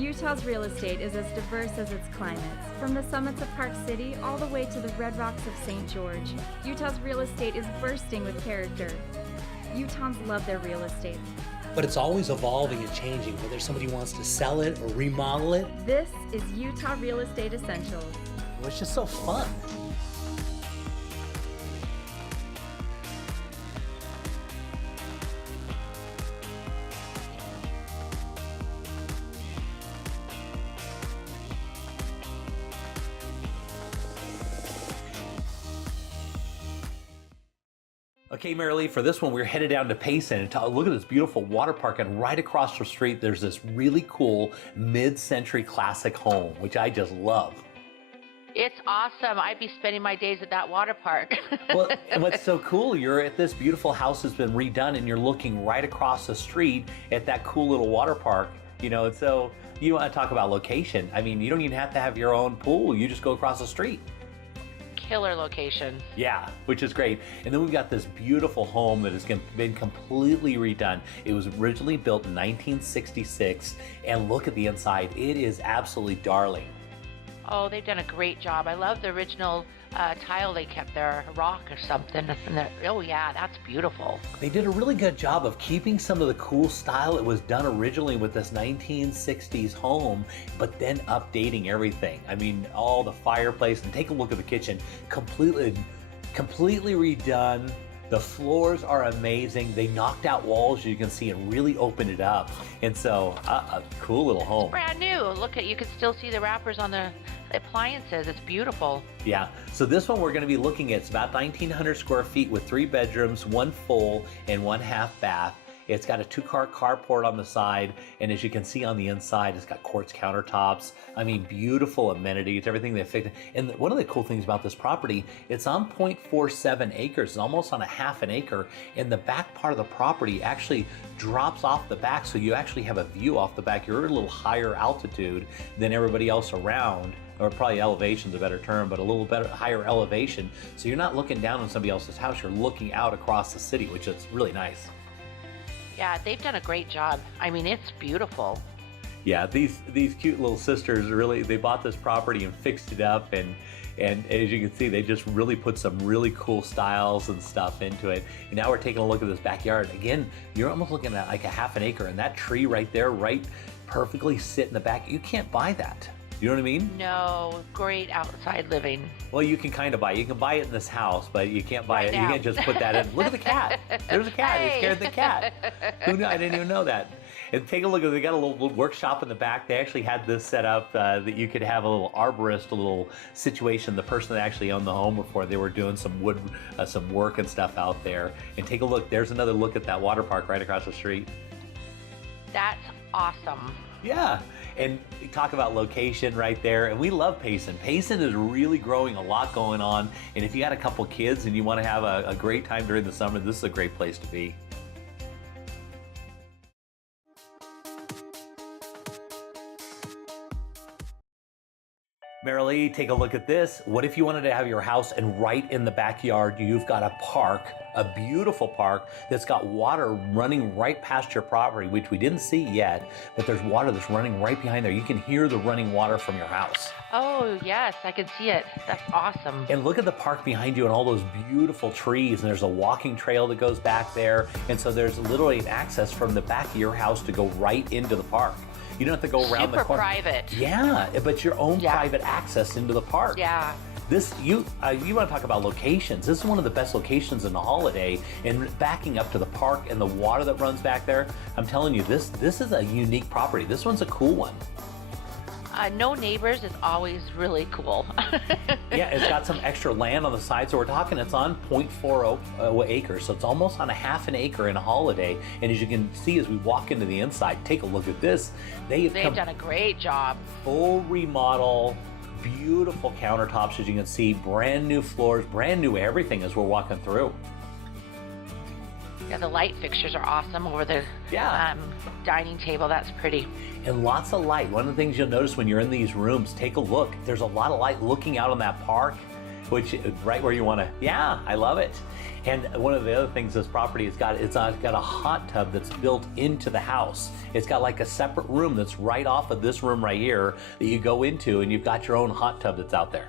Utah's real estate is as diverse as its climates. From the summits of Park City all the way to the red rocks of St. George, Utah's real estate is bursting with character. Utahns love their real estate. But it's always evolving and changing, whether somebody wants to sell it or remodel it. This is Utah Real Estate Essentials. Well, it's just so fun. Okay, Marilee, for this one, we're headed down to Payson and look at this beautiful water park, and right across the street, there's this really cool mid-century classic home, which I just love. It's awesome. I'd be spending my days at that water park. Well, and what's so cool, you're at this beautiful house that's been redone, and you're looking right across the street at that cool little water park. You know, so you want to talk about location. I mean, you don't even have to have your own pool. You just go across the street. Killer location. Yeah, which is great. And then we've got this beautiful home that has been completely redone. It was originally built in 1966, and look at the inside. It is absolutely darling. Oh, they've done a great job. I love the original tile they kept there, a rock or something. Oh yeah, that's beautiful. They did a really good job of keeping some of the cool style that was done originally with this 1960s home, but then updating everything. I mean, all the fireplace, and take a look at the kitchen, completely redone. The floors are amazing. They knocked out walls, you can see, and really opened it up. And so, a cool little home. It's brand new. Look at, you can still see the wrappers on the appliances. It's beautiful. Yeah, so this one we're going to be looking at, it's about 1,900 square feet with 3 bedrooms, 1 full and 1 half bath. It's got a 2-car carport on the side, and as you can see on the inside, it's got quartz countertops. I mean, beautiful amenities, everything they fixed. And one of the cool things about this property, it's on 0.47 acres. It's almost on a half an acre, and the back part of the property actually drops off the back, so you actually have a view off the back. You're at a little higher altitude than everybody else around, or probably elevation's a better term, but a little better higher elevation. So you're not looking down on somebody else's house, you're looking out across the city, which is really nice. Yeah, they've done a great job. I mean, it's beautiful. Yeah, these cute little sisters really, they bought this property and fixed it up, and as you can see, they just really put some really cool styles and stuff into it. And now we're taking a look at this backyard. Again, you're almost looking at like a half an acre, and that tree right there, right perfectly sit in the back. You can't buy that. You know what I mean? No, great outside living. Well, you can kind of buy it. You can buy it in this house, but you can't buy it. Now. You can't just put that in. Look at the cat. There's a cat. Hey. It scared the cat. Who knew? I didn't even know that. And take a look at, they got a little workshop in the back. They actually had this set up that you could have a little arborist, a little situation. The person that actually owned the home before, they were doing some wood, some work and stuff out there. And take a look. There's another look at that water park right across the street. That's awesome. Yeah, and we talk about location right there, and we love Payson. Payson is really growing, a lot going on, and if you got a couple kids and you want to have a great time during the summer, this is a great place to be. Marilee, take a look at this. What if you wanted to have your house, and right in the backyard, you've got a park, a beautiful park that's got water running right past your property, which we didn't see yet, but there's water that's running right behind there. You can hear the running water from your house. Oh, yes, I can see it. That's awesome. And look at the park behind you and all those beautiful trees, and there's a walking trail that goes back there. And so there's literally an access from the back of your house to go right into the park. You don't have to go around the corner. Super private. Yeah, but your own private access into the park. Yeah. This, you want to talk about locations. This is one of the best locations in the Holiday, and backing up to the park and the water that runs back there. I'm telling you, this is a unique property. This one's a cool one. No neighbors is always really cool. Yeah, it's got some extra land on the side, so we're talking it's on 0.40 acres, so it's almost on a half an acre in a Holiday. And as you can see as we walk into the inside, take a look at this. They've done a great job. Full remodel, beautiful countertops, as you can see, brand new floors, brand new everything as we're walking through. Yeah, the light fixtures are awesome over the dining table. That's pretty. And lots of light. One of the things you'll notice when you're in these rooms, take a look. There's a lot of light looking out on that park. which is right where you want to. Yeah, I love it. And one of the other things this property has got, it's got a hot tub that's built into the house. It's got like a separate room that's right off of this room right here that you go into, and you've got your own hot tub that's out there.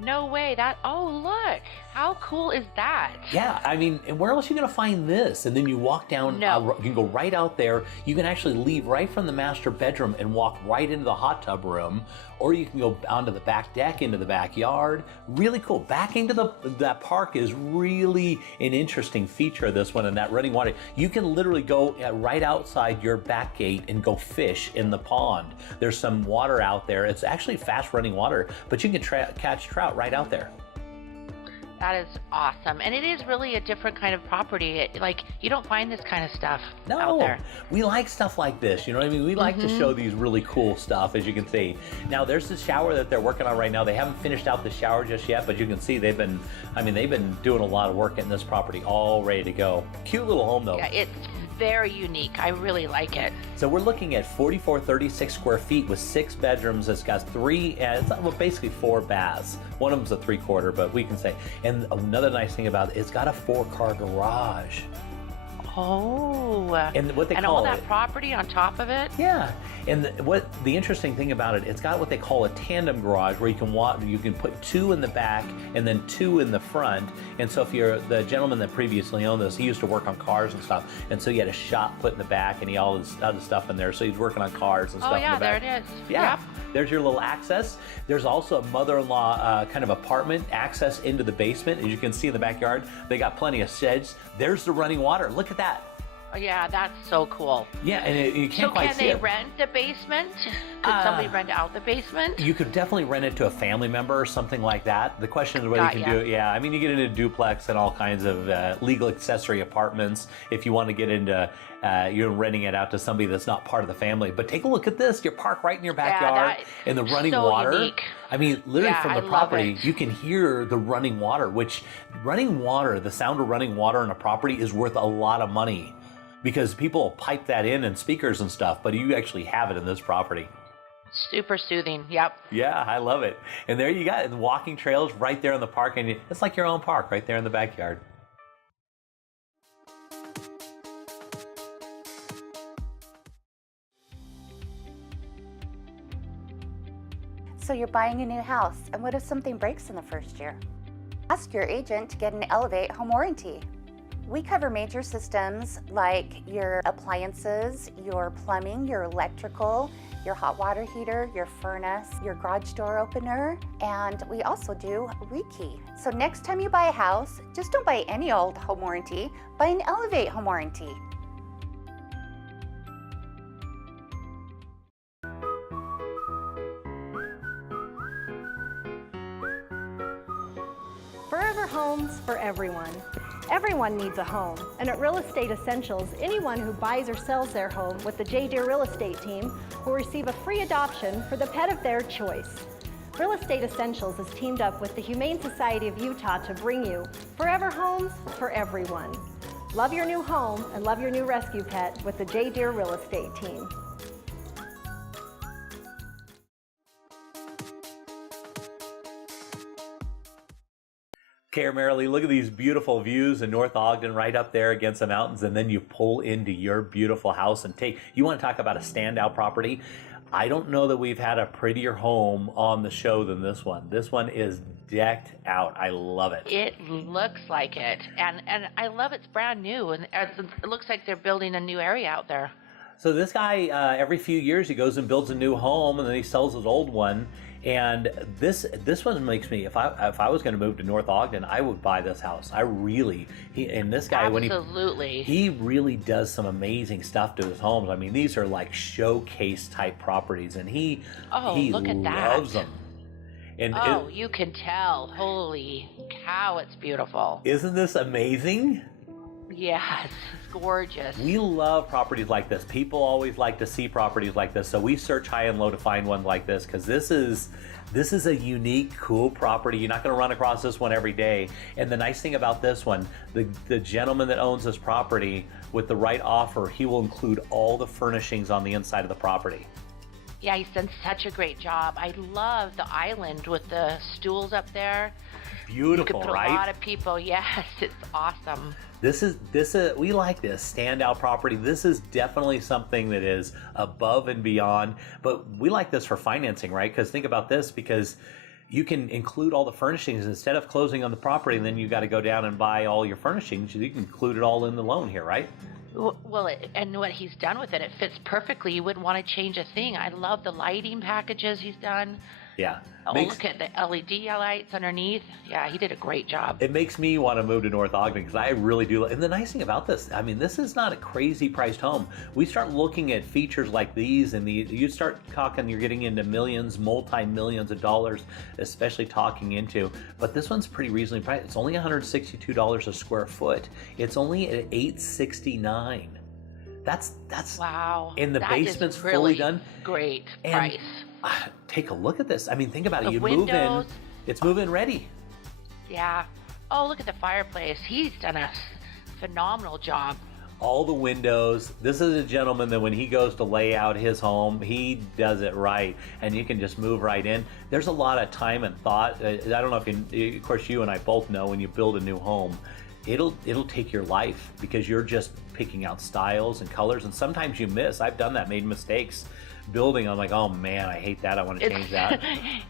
No way. Oh, look. How cool is that? Yeah, I mean, and where else are you going to find this? And then you walk down, No. you can go right out there. You can actually leave right from the master bedroom and walk right into the hot tub room, or you can go onto the back deck into the backyard. Really cool. Backing to that park is really an interesting feature of this one, and that running water. You can literally go right outside your back gate and go fish in the pond. There's some water out there. It's actually fast running water, but you can catch trout right out there. That is awesome. And it is really a different kind of property. Like, you don't find this kind of stuff out there. We like stuff like this. You know what I mean? We like to show these really cool stuff, as you can see. Now, there's the shower that they're working on right now. They haven't finished out the shower just yet, but you can see they've been doing a lot of work in this property, all ready to go. Cute little home, though. Yeah, it's very unique. I really like it. So we're looking at 4,436 square feet with 6 bedrooms. It's got basically 4 baths. One of them's a 3/4, but we can say. And another nice thing about it, it's got a 4-car garage. Oh. And what they and call all that it, property on top of it? yeah. And what the interesting thing about it, it's got what they call a tandem garage, where you can put 2 in the back and then 2 in the front. And so if you're the gentleman that previously owned this, he used to work on cars and stuff, and so he had a shop put in the back, and he all his other stuff in there. So he's working on cars and stuff. Oh yeah, in the back. there it is. Yeah. Yep. There's your little access. There's also a mother-in-law kind of apartment access into the basement. As you can see in the backyard, they got plenty of sheds. There's the running water. Look at that. Oh, yeah, that's so cool. Yeah, and you can't quite see it. So can they rent the basement? Could somebody rent out the basement? You could definitely rent it to a family member or something like that. The question is whether you can do it. Yeah, I mean, you get into duplex and all kinds of legal accessory apartments if you want to get into you're renting it out to somebody that's not part of the family. But take a look at this. You're parked right in your backyard and the running water. Unique. I mean, literally from the property, it. you can hear the running water, which the sound of running water in a property is worth a lot of money, because people pipe that in speakers and stuff, but you actually have it in this property. Super soothing. Yep. Yeah, I love it. And there you got it, walking trails right there in the park, and it's like your own park right there in the backyard. So you're buying a new house, and what if something breaks in the first year? Ask your agent to get an Elevate home warranty. We cover major systems like your appliances, your plumbing, your electrical, your hot water heater, your furnace, your garage door opener, and we also do rekey. So next time you buy a house, just don't buy any old home warranty, buy an Elevate home warranty. Forever Homes for everyone. Everyone needs a home, and at Real Estate Essentials, anyone who buys or sells their home with the J. Deere Real Estate team will receive a free adoption for the pet of their choice. Real Estate Essentials has teamed up with the Humane Society of Utah to bring you Forever Homes for everyone. Love your new home and love your new rescue pet with the J. Deere Real Estate team. Cara Merrily, look at these beautiful views in North Ogden right up there against the mountains, and then you pull into your beautiful house and you want to talk about a standout property? I don't know that we've had a prettier home on the show than this one. This one is decked out. I love it. It looks like it. And I love it's brand new. And it looks like they're building a new area out there. So this guy, every few years, he goes and builds a new home, and then he sells his old one. And this one makes me, if I was going to move to North Ogden, I would buy this house. This guy, absolutely, he really does some amazing stuff to his homes. I mean, these are like showcase type properties, and he look at that. loves them. And you can tell. Holy cow, it's beautiful. Isn't this amazing? Yes, it's gorgeous. We love properties like this. People always like to see properties like this, so we search high and low to find one like this, because this is a unique, cool property. You're not going to run across this one every day. And the nice thing about this one, the gentleman that owns this property, with the right offer, he will include all the furnishings on the inside of the property. Yeah, he's done such a great job. I love the island with the stools up there. You could Beautiful, put right? a lot of people. Yes, it's awesome. We like this standout property. This is definitely something that is above and beyond, but we like this for financing, right? Because think about this, because you can include all the furnishings instead of closing on the property and then you got to go down and buy all your furnishings. You can include it all in the loan here, right? Well, and what he's done with it, it fits perfectly. You wouldn't want to change a thing. I love the lighting packages he's done. Yeah. Oh, look at the LED lights underneath. Yeah, he did a great job. It makes me want to move to North Ogden because I really do. And the nice thing about this, I mean, this is not a crazy priced home. We start looking at features like these, and you start talking, you're getting into millions, multi-millions of dollars, especially talking into. But this one's pretty reasonably priced. It's only $162 a square foot. It's only at $869. That's wow. And the that basement's is really fully done. Great And price. take a look at this. I mean, think about it. The You move in, windows. it's move-in ready. Yeah. Oh, look at the fireplace. He's done a phenomenal job. All the windows. This is a gentleman that when he goes to lay out his home, he does it right, and you can just move right in. There's a lot of time and thought. I don't know if of course you and I both know when you build a new home, it'll take your life because you're just picking out styles and colors, and sometimes you miss. I've done that, made mistakes building. I'm like, oh man, I hate that. I want to change that.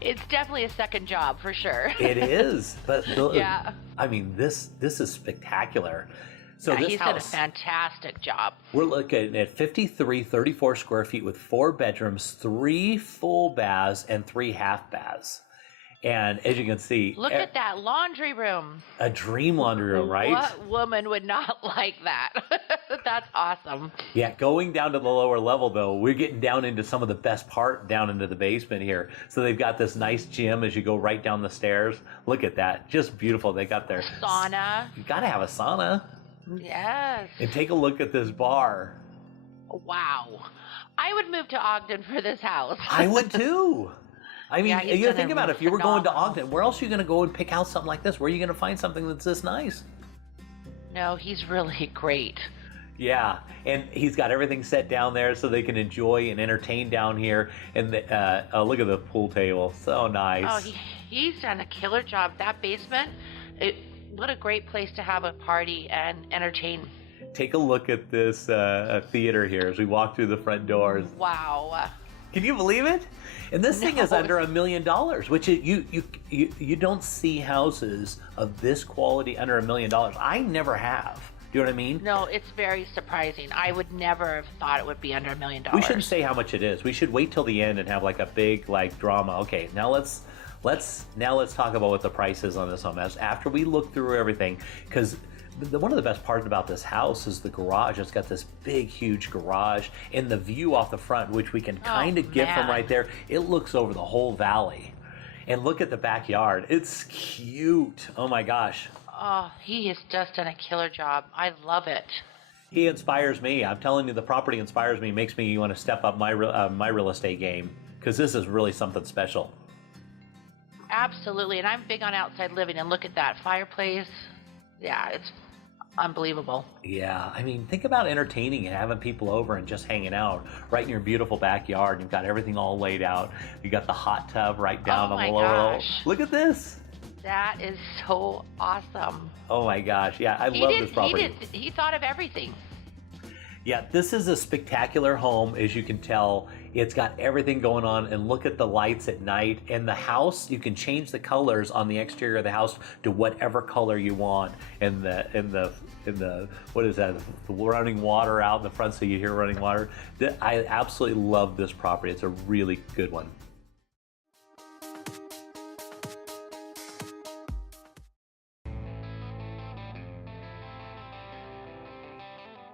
It's definitely a second job for sure. It is, but Yeah. I mean, this is spectacular. So Yeah, this he's house, done a fantastic job. we're looking at 5334 square feet with 4 bedrooms, 3 full baths, and 3 half baths. And as you can see, Look at that laundry room. a dream laundry room, right? What woman would not like that? That's awesome. Yeah, going down to the lower level though, we're getting down into some of the best part down into the basement here. So they've got this nice gym as you go right down the stairs. Look at that, just beautiful. They got their Sauna. You got to have a sauna. Yes. And take a look at this bar. Wow. I would move to Ogden for this house. I would too. I mean, Yeah, he's you done think a about it, if you were going to phenomenal- Ogden, where else are you going to go and pick out something like this? Where are you going to find something that's this nice? No, he's really great. Yeah, and he's got everything set down there so they can enjoy and entertain down here. And look at the pool table, so nice. Oh, he's done a killer job. That basement, what a great place to have a party and entertain. Take a look at this theater here as we walk through the front doors. Wow. Can you believe it? And this thing is No. under $1 million, which is, you don't see houses of this quality under $1 million. I never have. Do you know what I mean? No, it's very surprising. I would never have thought it would be under $1 million. We shouldn't say how much it is. We should wait till the end and have like a big like drama. Okay, now let's talk about what the price is on this home. After we look through everything, because one of the best parts about this house is the garage. It's got this big, huge garage and the view off the front, which we can kind of get from man. right there. It looks over the whole valley. And look at the backyard. It's cute. Oh my gosh. Oh, he has just done a killer job. I love it. He inspires me. I'm telling you, the property inspires me, makes me want to step up my real estate game, because this is really something special. Absolutely. And I'm big on outside living. And look at that fireplace. Yeah, it's unbelievable. Yeah, I mean, think about entertaining and having people over and just hanging out right in your beautiful backyard. You've got everything all laid out. You got the hot tub right down Oh on the my lower level. gosh. Look at this. That is so awesome. Oh my gosh. Yeah, I love this property. He thought of everything. Yeah, this is a spectacular home, as you can tell. It's got everything going on, and look at the lights at night. And the house, you can change the colors on the exterior of the house to whatever color you want. And the what is that? The running water out in the front, so you hear running water. I absolutely love this property. It's a really good one.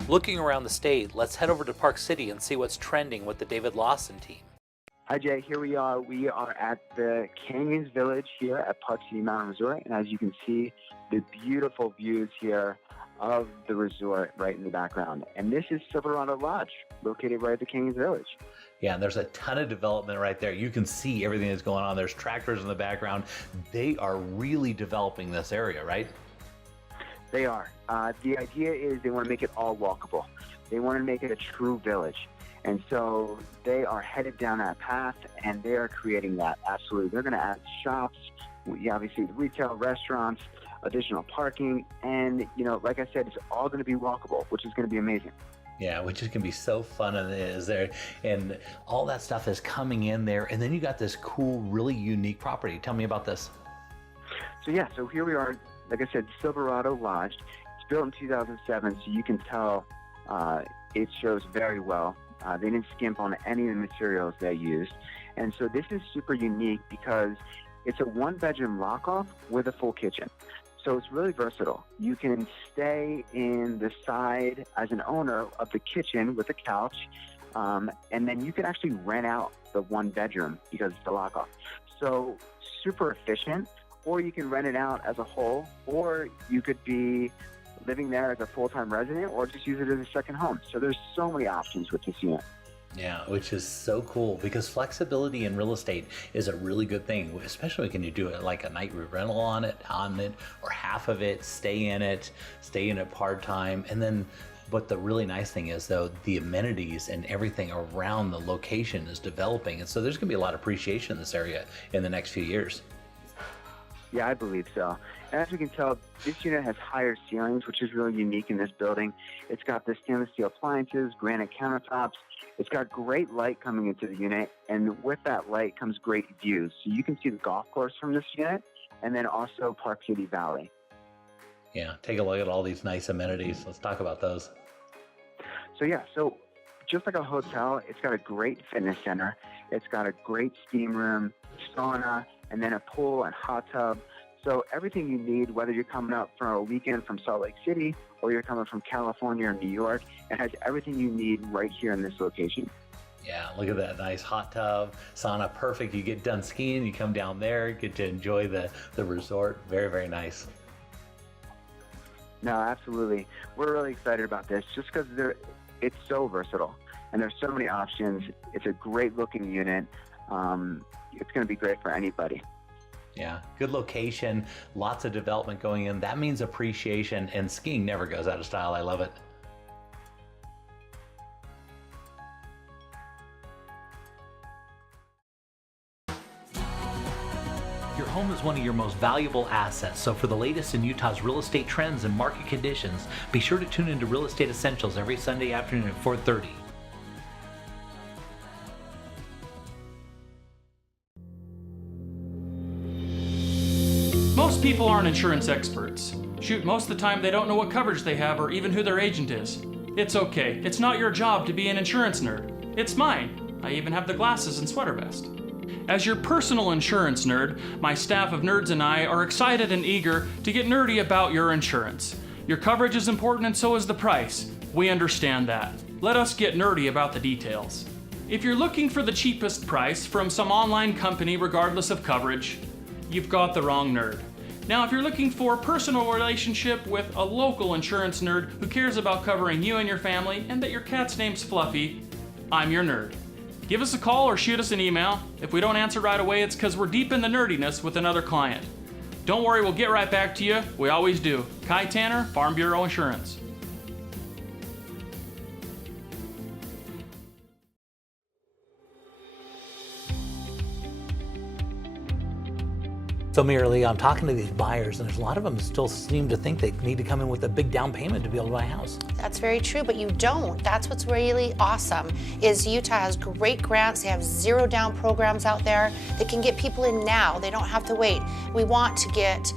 Looking around the state, let's head over to Park City and see what's trending with the David Lawson team. Hi, Jay. Here we are. We are at the Canyons Village here at Park City Mountain Resort. And as you can see, the beautiful views here of the resort right in the background. And this is Silverado Lodge, located right at the Canyons Village. Yeah, and there's a ton of development right there. You can see everything that's going on. There's tractors in the background. They are really developing this area, right? They are. The idea is they want to make it all walkable. They want to make it a true village. And so they are headed down that path, and they are creating that. Absolutely. They're going to add shops, obviously retail, restaurants, additional parking, and, like I said, it's all going to be walkable, which is going to be amazing. Yeah, which is going to be so fun, and it is there, and all that stuff is coming in there, and then you got this cool, really unique property. Tell me about this. So here we are, like I said, Silverado Lodge. It's built in 2007, so you can tell it shows very well. They didn't skimp on any of the materials they used, and so this is super unique because it's a one-bedroom lock-off with a full kitchen. So it's really versatile. You can stay in the side as an owner of the kitchen with a couch, and then you can actually rent out the one bedroom because it's a lock-off. So super efficient, or you can rent it out as a whole, or you could be living there as a full-time resident or just use it as a second home. So there's so many options with this unit. Yeah, which is so cool because flexibility in real estate is a really good thing, especially when you do it like a night rental on it, or half of it, stay in it part-time. And then what the really nice thing is, though, the amenities and everything around the location is developing. And so there's going to be a lot of appreciation in this area in the next few years. Yeah, I believe so. And as we can tell, this unit has higher ceilings, which is really unique in this building. It's got the stainless steel appliances, granite countertops. It's got great light coming into the unit, and with that light comes great views. So you can see the golf course from this unit, and then also Park City Valley. Yeah, take a look at all these nice amenities. Let's talk about those. So just like a hotel, it's got a great fitness center. It's got a great steam room, sauna, and then a pool and hot tub. So everything you need, whether you're coming up for a weekend from Salt Lake City or you're coming from California or New York, it has everything you need right here in this location. Yeah, look at that nice hot tub, sauna, perfect. You get done skiing, you come down there, get to enjoy the resort. Very, very nice. No, absolutely. We're really excited about this just because it's so versatile and there's so many options. It's a great looking unit. It's going to be great for anybody. Yeah, good location, lots of development going in. That means appreciation, and skiing never goes out of style. I love it. Your home is one of your most valuable assets, so for the latest in Utah's real estate trends and market conditions, be sure to tune into Real Estate Essentials every Sunday afternoon at 4:30. Most people aren't insurance experts. Shoot, most of the time they don't know what coverage they have or even who their agent is. It's okay. It's not your job to be an insurance nerd. It's mine. I even have the glasses and sweater vest. As your personal insurance nerd, my staff of nerds and I are excited and eager to get nerdy about your insurance. Your coverage is important and so is the price. We understand that. Let us get nerdy about the details. If you're looking for the cheapest price from some online company regardless of coverage, you've got the wrong nerd. Now, if you're looking for a personal relationship with a local insurance nerd who cares about covering you and your family and that your cat's name's Fluffy, I'm your nerd. Give us a call or shoot us an email. If we don't answer right away, it's because we're deep in the nerdiness with another client. Don't worry, we'll get right back to you. We always do. Kai Tanner, Farm Bureau Insurance. So Mary, I'm talking to these buyers, and there's a lot of them still seem to think they need to come in with a big down payment to be able to buy a house. That's very true, but you don't. That's what's really awesome, is Utah has great grants. They have zero down programs out there that can get people in now. They don't have to wait. We want to get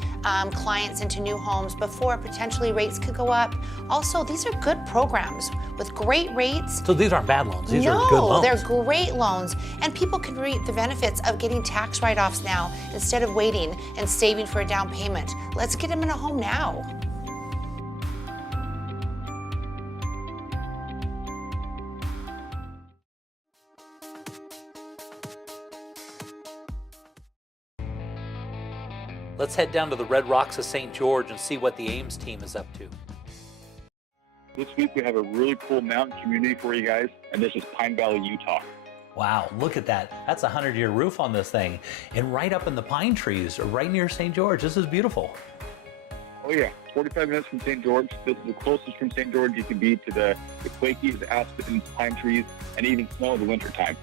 clients into new homes before potentially rates could go up. Also, these are good programs with great rates. So these aren't bad loans, these are good loans. No, they're great loans, and people can reap the benefits of getting tax write-offs now instead of waiting and saving for a down payment. Let's get them in a home now. Let's head down to the Red Rocks of St. George and see what the Ames team is up to. This week we have a really cool mountain community for you guys, and this is Pine Valley, Utah. Wow, look at that. That's a 100-year roof on this thing. And right up in the pine trees, right near St. George. This is beautiful. Oh yeah, 45 minutes from St. George. This is the closest from St. George you can be to the Quakies, aspens, pine trees, and even snow in the wintertime.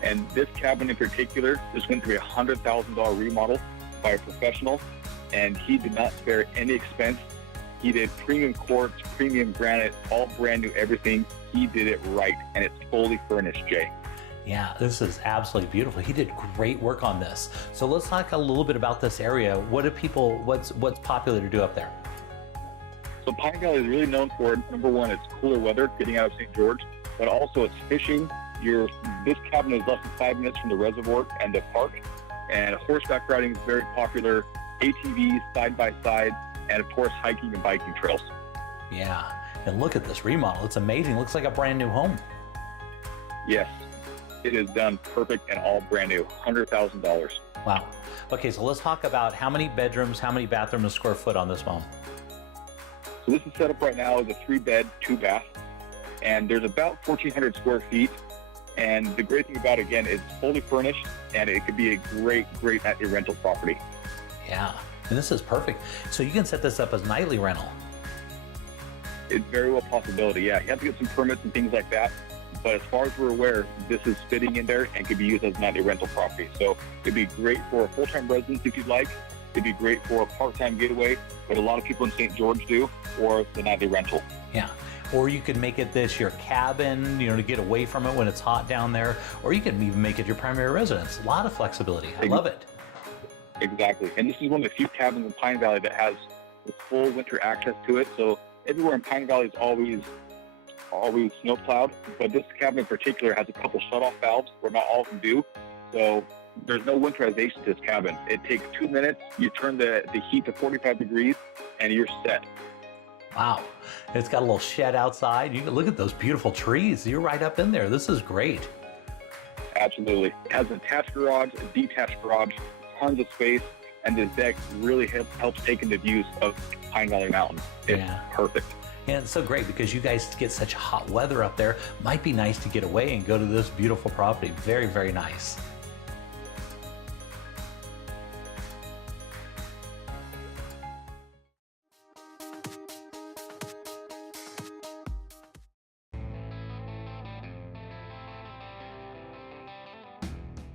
And this cabin in particular just went through a $100,000 remodel by a professional, and he did not spare any expense. He did premium quartz, premium granite, all brand new everything. He did it right, and it's fully furnished, Jay. Yeah, this is absolutely beautiful. He did great work on this. So let's talk a little bit about this area. What's popular to do up there? So Pine Valley is really known for, number one, it's cooler weather getting out of St. George, but also it's fishing. This cabin is less than 5 minutes from the reservoir and the park, and horseback riding is very popular, ATVs, side-by-side, and of course hiking and biking trails. Yeah, and look at this remodel. It's amazing. Looks like a brand new home. Yes, it is done perfect and all brand new, $100,000. Wow. Okay, so let's talk about how many bedrooms, how many bathrooms square foot on this home. So this is set up right now as a 3-bed, 2-bath, and there's about 1,400 square feet. And the great thing about it, again, it's fully furnished, and it could be a great nightly rental property. Yeah, and this is perfect. So you can set this up as nightly rental. It's very well a possibility, yeah. You have to get some permits and things like that. But as far as we're aware, this is fitting in there and could be used as a nightly rental property. So it'd be great for a full-time residence if you'd like. It'd be great for a part-time getaway, what a lot of people in St. George do, or the nightly rental. Yeah. Or you could make it this your cabin, to get away from it when it's hot down there. Or you can even make it your primary residence. A lot of flexibility. I love it. Exactly. And this is one of the few cabins in Pine Valley that has the full winter access to it. So everywhere in Pine Valley is always snow plowed, but this cabin in particular has a couple shutoff valves where not all of them do. So there's no winterization to this cabin. It takes 2 minutes. You turn the heat to 45 degrees and you're set. Wow. It's got a little shed outside. You can look at those beautiful trees. You're right up in there. This is great. Absolutely. It has an attached garage, a detached garage, tons of space, and this deck really helps take in the views of Pine Valley Mountain. It's perfect. And it's so great because you guys get such hot weather up there. Might be nice to get away and go to this beautiful property. Very, very nice.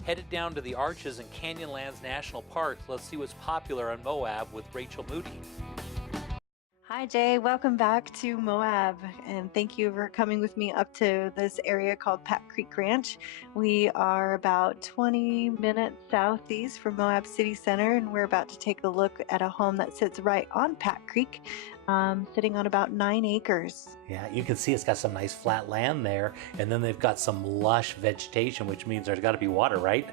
Headed down to the Arches and Canyonlands National Park. Let's see what's popular on Moab with Rachel Moody. Hi Jay, welcome back to Moab, and thank you for coming with me up to this area called Pat Creek Ranch. We are about 20 minutes southeast from Moab City Center, and we're about to take a look at a home that sits right on Pat Creek, sitting on about 9 acres. Yeah, you can see it's got some nice flat land there, and then they've got some lush vegetation, which means there's got to be water, right?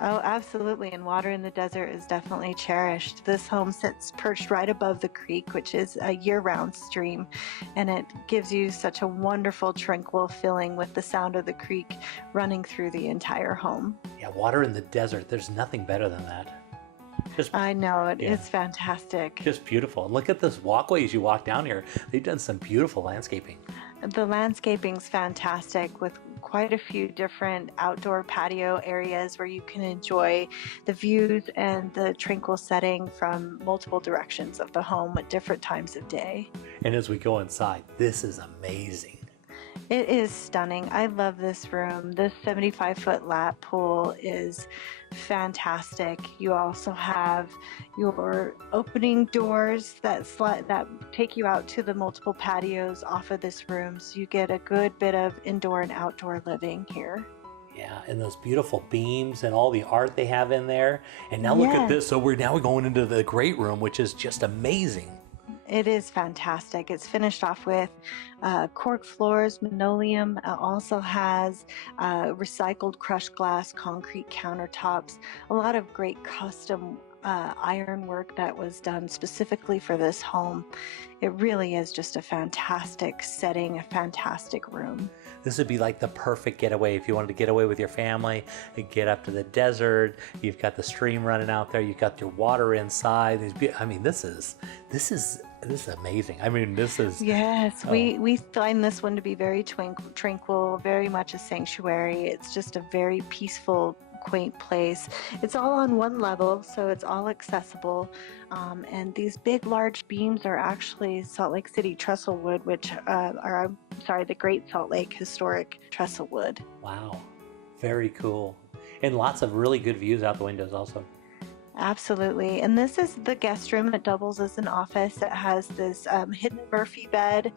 Oh, absolutely. And water in the desert is definitely cherished. This home sits perched right above the creek, which is a year-round stream, and it gives you such a wonderful, tranquil feeling with the sound of the creek running through the entire home. Yeah, water in the desert. There's nothing better than that. I know, it's fantastic. Just beautiful. Look at this walkway as you walk down here. They've done some beautiful landscaping. The landscaping's fantastic with quite a few different outdoor patio areas where you can enjoy the views and the tranquil setting from multiple directions of the home at different times of day. And as we go inside, this is amazing. It is stunning. I love this room. This 75-foot lap pool is fantastic. You also have your opening doors that take you out to the multiple patios off of this room, so you get a good bit of indoor and outdoor living here. Yeah, and those beautiful beams and all the art they have in there. And now look at this. So we're going into the great room, which is just amazing. It is fantastic. It's finished off with cork floors. Linoleum also has recycled crushed glass, concrete countertops, a lot of great custom iron work that was done specifically for this home. It really is just a fantastic setting, a fantastic room. This would be like the perfect getaway if you wanted to get away with your family, get up to the desert. You've got the stream running out there. You've got your water inside. I mean, this is amazing. I mean, this is... Yes, we find this one to be very tranquil, very much a sanctuary. It's just a very peaceful, quaint place. It's all on one level, so it's all accessible. And these big, large beams are actually Salt Lake City trestle wood, which the Great Salt Lake Historic Trestle Wood. Wow, very cool. And lots of really good views out the windows also. Absolutely. And this is the guest room. It doubles as an office. It has this hidden Murphy bed.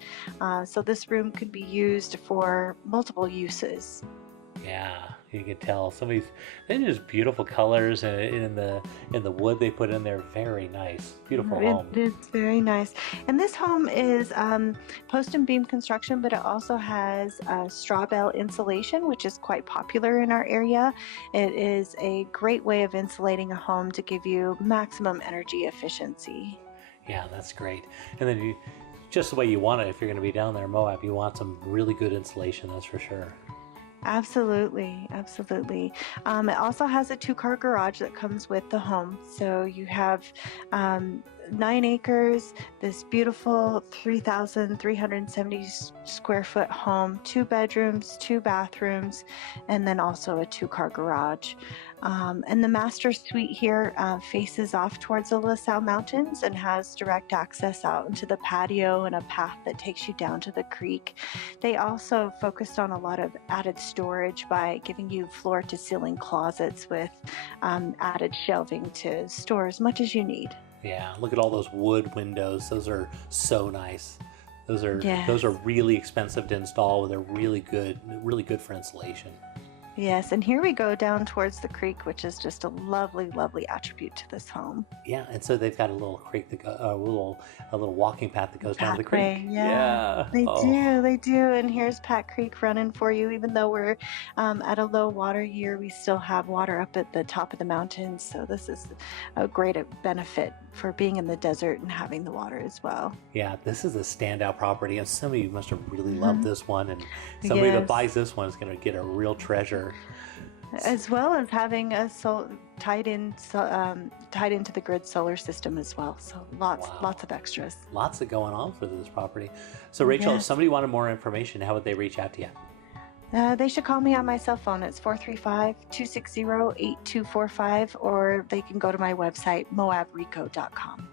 So this room could be used for multiple uses. Yeah, you can tell they're just beautiful colors, and in the wood they put in there. Very nice, beautiful home. It's very nice. And this home is post and beam construction, but it also has straw bale insulation, which is quite popular in our area. It is a great way of insulating a home to give you maximum energy efficiency. Yeah, that's great. And then just the way you want it, if you're going to be down there in Moab, you want some really good insulation, that's for sure. Absolutely, absolutely. It also has a 2-car garage that comes with the home. So you have 9 acres, this beautiful 3,370 square foot home, 2 bedrooms, 2 bathrooms, and then also a 2-car garage. And the master suite here faces off towards the LaSalle Mountains and has direct access out into the patio and a path that takes you down to the creek. They also focused on a lot of added storage by giving you floor-to-ceiling closets with added shelving to store as much as you need. Yeah, look at all those wood windows. Those are so nice. Those are really expensive to install. They're really good for insulation. Yes, and here we go down towards the creek, which is just a lovely, lovely attribute to this home. Yeah, and so they've got a little creek that a little walking path that goes down to the creek. Yeah. They do. And here's Pat Creek running for you. Even though we're at a low water year, we still have water up at the top of the mountains. So this is a great benefit for being in the desert and having the water as well. Yeah, this is a standout property, and somebody must have really loved this one, and somebody that buys this one is going to get a real treasure. As well as having a tied into the grid solar system as well. So lots of extras. Lots of going on for this property. So Rachel, if somebody wanted more information, how would they reach out to you? They should call me on my cell phone. It's 435-260-8245, or they can go to my website, moabreco.com.